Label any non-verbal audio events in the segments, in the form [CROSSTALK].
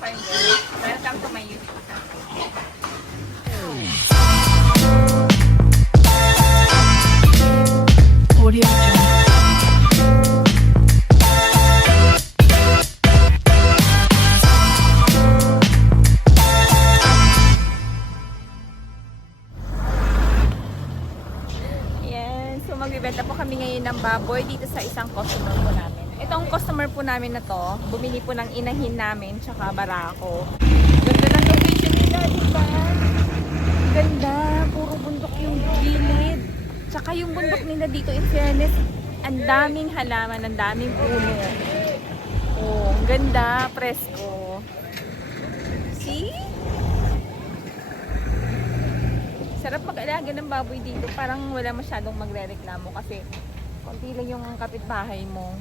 Farm Group. Welcome to my YouTube channel. Audio magbibenta po kami ngayon ng baboy dito sa isang customer po namin. Itong customer po namin na to, bumili po ng inahin namin tsaka barako. Ganda ng location nila, di ba? Ganda. Puro bundok yung gilid. Tsaka yung bundok nila dito, in fairness, ang daming halaman, ang daming puno. Oh, ang ganda, presko. See? Sarap mag-alaga ng baboy dito. Parang wala masyadong magre-reklamo kasi konti lang yung kapitbahay mo.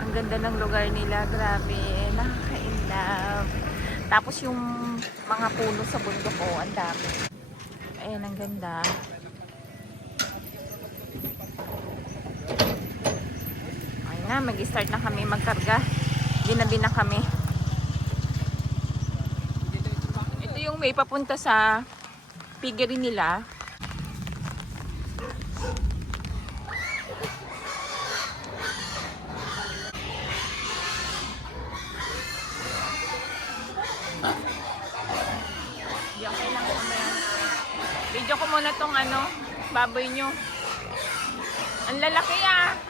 Ang ganda ng lugar nila. Grabe. Nakaka-inlove. Tapos yung mga puno sa bundok ko, ang dami. Ayan, ang ganda. Ayun na, mag-start na kami magkarga. Ginabi na kami. Ito yung may papunta sa piggery nila. Okay lang mamaya. Video ko muna tong ano, baboy nyo. Ang lalaki ah!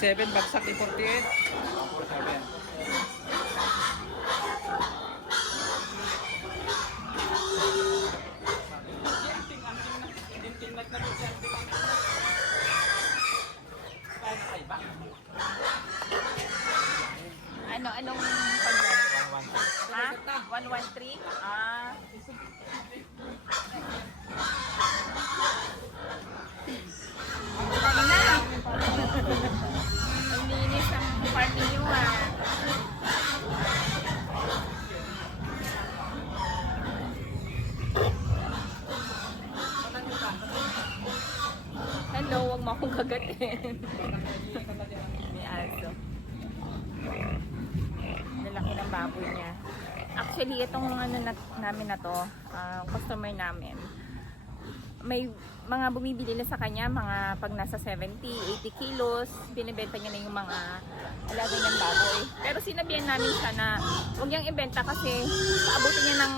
47, bagsak ni 48. Ano, anong pagyan? Ha? 113? Ah. Ano na? Ang linis ang farm ninyo ah. Hello, gagatin. May aso. Lalaki ng baboy niya. Actually, itong ano na, namin na to, ah, customer namin, may mga bumibili na sa kanya, mga pag nasa 70, 80 kilos, binibenta niya na yung mga alaga niyang baboy. Pero sinabihan namin siya na huwag niyang ibenta kasi paabutin niya ng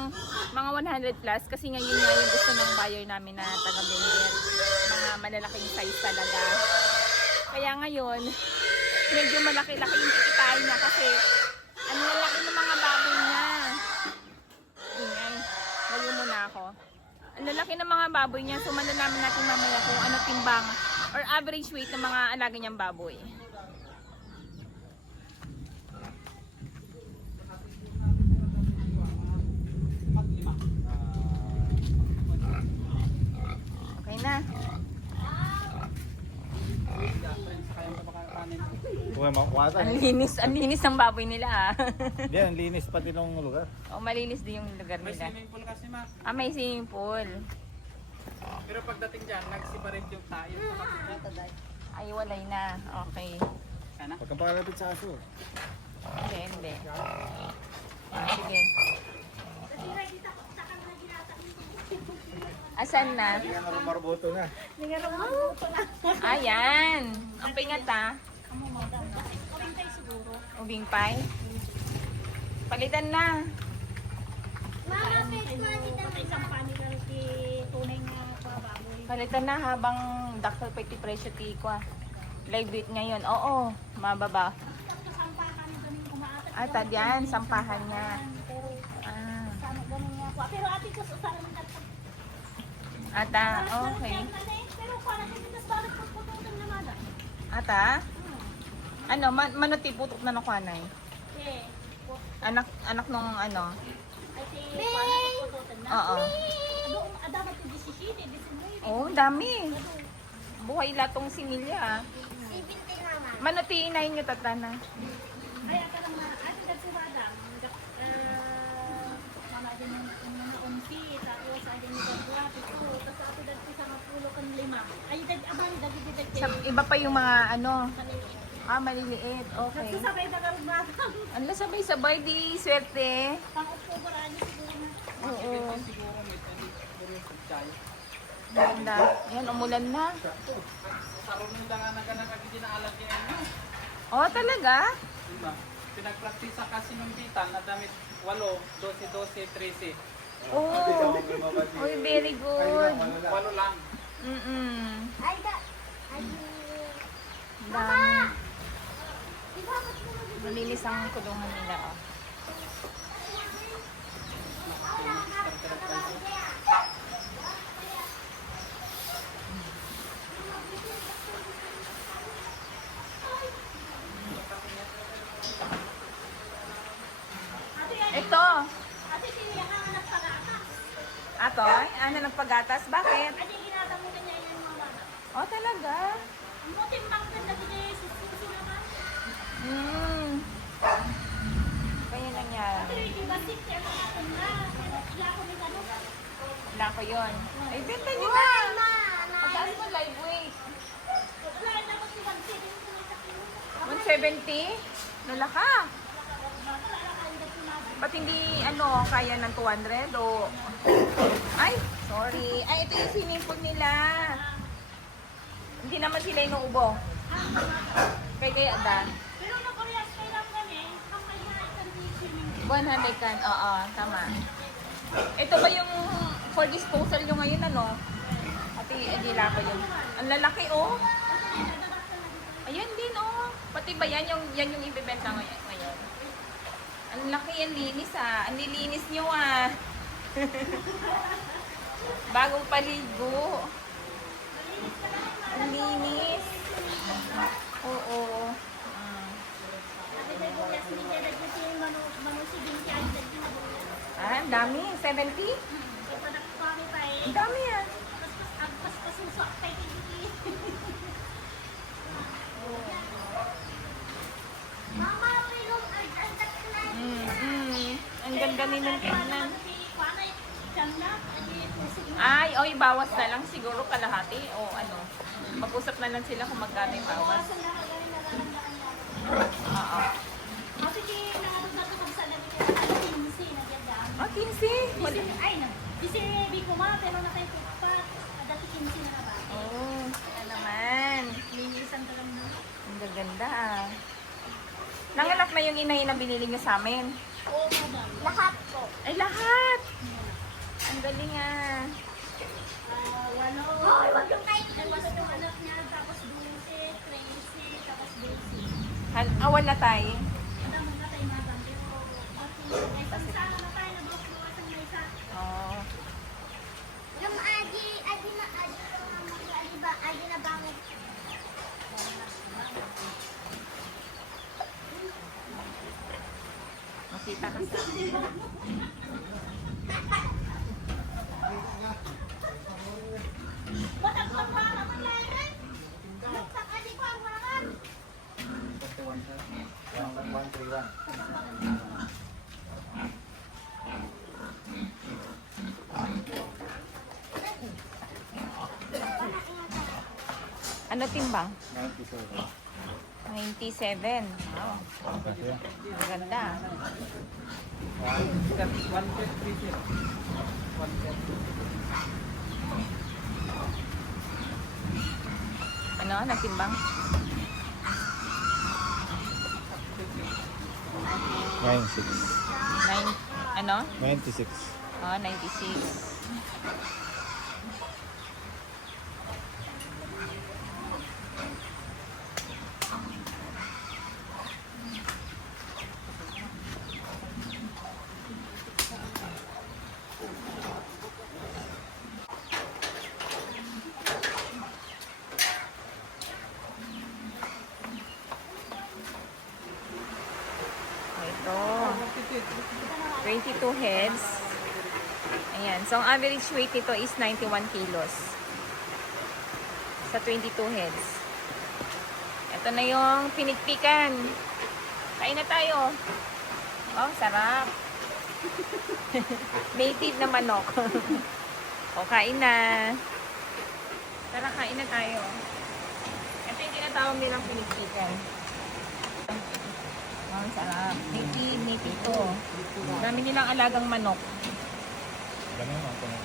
mga 100 plus kasi nga yun nga yung gusto ng buyer namin na taga Mga malalaking size talaga. Kaya ngayon, medyo malaki-laki yung kikitain niya kasi ang lalaki ng mga baboy niya. Ingay. Layo muna ako. Ang lalaki ng mga baboy niya, so malalaman natin mamaya kung ano timbang or average weight ng mga alaga niyang baboy. Okay na. Huwag makuwasa. Ang linis, ang linis ng baboy nila ah. Hindi, ang linis pati ng lugar. o malinis din yung lugar May nila. swimming pool kasi ma. Ah, may swimming pool. Pero pagdating dyan, nagsiparate yung tayo. Ay, walay na. Okay. Sana? Huwag kang pakalapit sa aso. Hindi, hindi. Ah, sige. Asan na? Hindi ka na rumarboto na. Ayan. Ang pingat ah. Ubing pie. Palitan na. Palitan na habang pa iti presyo ti ko ah. Live weight ngayon. Oo, mababa. Ah, tadyan, sampahan niya. Ah, Pero ate ko sa sarang ata, okay. Pero parang hindi nas bakit pagpututong na mada. Ata? Ano, man manuti putok na ng kanay. Eh, Anak anak nung ano. ay. Oo. Doon adamat ti 17, 19. Oh, dami. Buhay latong similya ah. 17 naman. Manuti inayin nyo tatana. Kaya ka lang na, ate dad si madam, mama din yung yung mga unti, tapos ate ni dad ito, tapos ate dad si sa pulo kan lima. Ay dad abang dad Sa, iba pa yung mga ano, Kanili. Ah, maliliit. Okay. Nagsusabay na karong madam. Ang sabay-sabay di swerte. Pang October ano siguro na. Oo. Siguro may pwede siguro yung pagkayo. Ganda. Yan, umulan na. Karoon nila nga naganak ang ginaalag yan nyo. Oh, talaga? Diba? Pinagpraktisa kasi nung bitan na damit 8, 12, 12, 13. Oh. Uy, very good. Walo lang. Mm-mm. Ay da. Ay. Dami. Di ba ba't mo nag- Malinis ang kulungan nila. Oh. Ate ay. Ito. Ate siya ka anak pag-atas. Atoy, ano nagpagatas? Bakit? Ate ginata mo niya yan mga bata. Oh, talaga? Mo timbang ka na din si Susi naman. Hmm. Kaya Ate nangyari. di ba si Tia ka na. Wala ko ni ano. Wala ko yun. Ay, benta nyo na. Pagkaan mo live weight. Wala na ko si Bansi din ko sa kilo. 170? Nalaka. Wala na ka. Ba't hindi, ano, kaya ng 200 o... Ay, sorry. Ay, ito yung swimming pool nila. Hindi naman sila inuubo. Kay kay Adan. Pero na Koreas kay lang kami, isang di swimming. 100 kan, oo, tama. Ito ba yung for disposal nyo ngayon, ano? Ati, adila ko yun. Ang lalaki, oh. Ayan din, oh. Pati ba yan yung, yan yung ibibenta ngayon? ngayon? Ang laki yan, linis, ah. Ang nilinis nyo, ah. [LAUGHS] Bagong paligo. Ang linis. Oo. Dad na Ah, ang dami. 70? Kaya pa nakapami pa eh. Ang dami, ah. Pas pas agpas kay Titi. Mama, pilong na. Mm, mm. Ang ganda nilang tignan. Ah, Ay, oy, bawas na lang siguro kalahati o ano. Mag-usap na lang sila kung magkano yung bawas. Oo. Ah, 15. Wala. Ay, na. Bisi, bi ko ma, pero nakay pa. Adat 15 na ba? Oh, ano naman. Linisan ka lang na. Ang gaganda ah. Nanganak na yung inay na binili nyo sa amin. Oo, madam. Lahat po. Ay, lahat! Ang galing ah. Ah, walo. Hoy, wag yung kahit. Ay, basta yung anak niya, tapos 12, 13, tapos 12. Han awan na tayo. Madam, mga tayo madam. Pero, okay. Ay, sana na tayo na box buwasan na isa. Oh. Yung adi, adi na, adi na, adi ba, adi na bangit. Makita ka sa Batak pa pa, naman lahat. Batak, adi ko ang wakan. 131. Ano timbang? 97. 97. Wow. Ang Ano? Nagtimbang? 96. 9, ano? 96. Oh, 96. Ito. 22 heads. Ayan. So, ang average weight nito is 91 kilos. Sa 22 heads. Ito na yung pinikpikan. Kain na tayo. Oh, sarap. [LAUGHS] Native na manok. [LAUGHS] o, kain na. Tara, kain na tayo. Ito yung tinatawag nilang pinikpikan. Sarap. Native, native to. Dami nilang alagang manok. Ganun yun, ako na.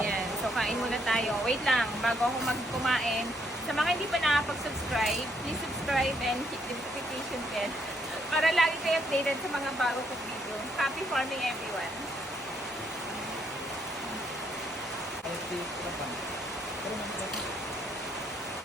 Ayan. So, kain muna tayo. Wait lang, bago ako magkumain. Sa mga hindi pa nakapag-subscribe, please subscribe and hit the notification bell para lagi kayo updated sa mga bago kong video. Happy farming everyone! Pero may